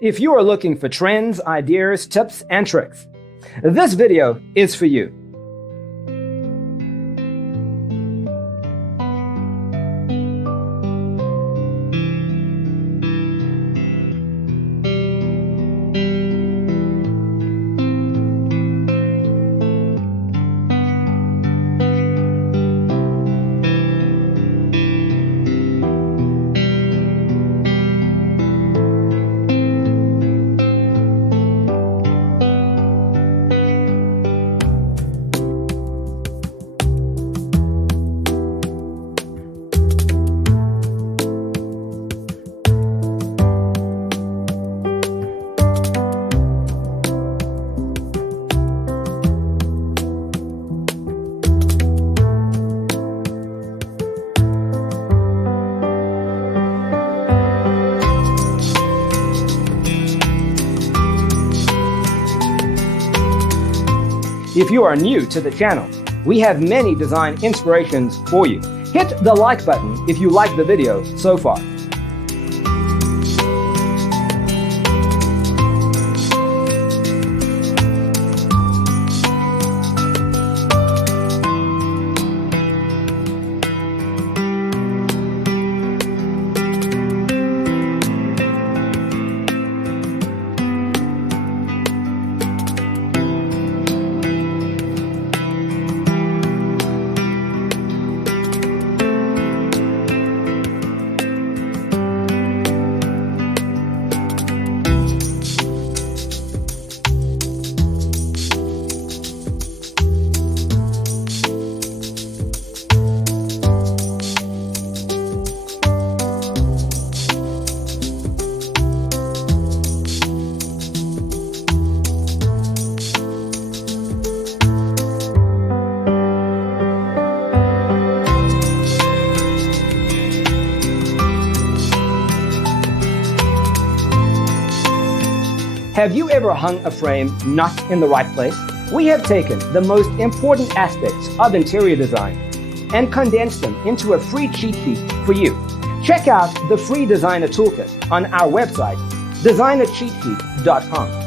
If you are looking for trends, ideas, tips, and tricks, this video is for you. If you are new to the channel, we have many design inspirations for you. Hit the like button if you like the video so far. Have you ever hung a frame not in the right place? We have taken the most important aspects of interior design and condensed them into a free cheat sheet for you. Check out the free designer toolkit on our website, designercheatsheet.com.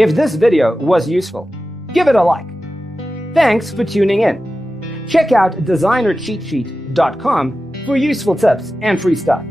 If this video was useful, give it a like. Thanks for tuning in. Check out designercheatsheet.com for useful tips and free stuff.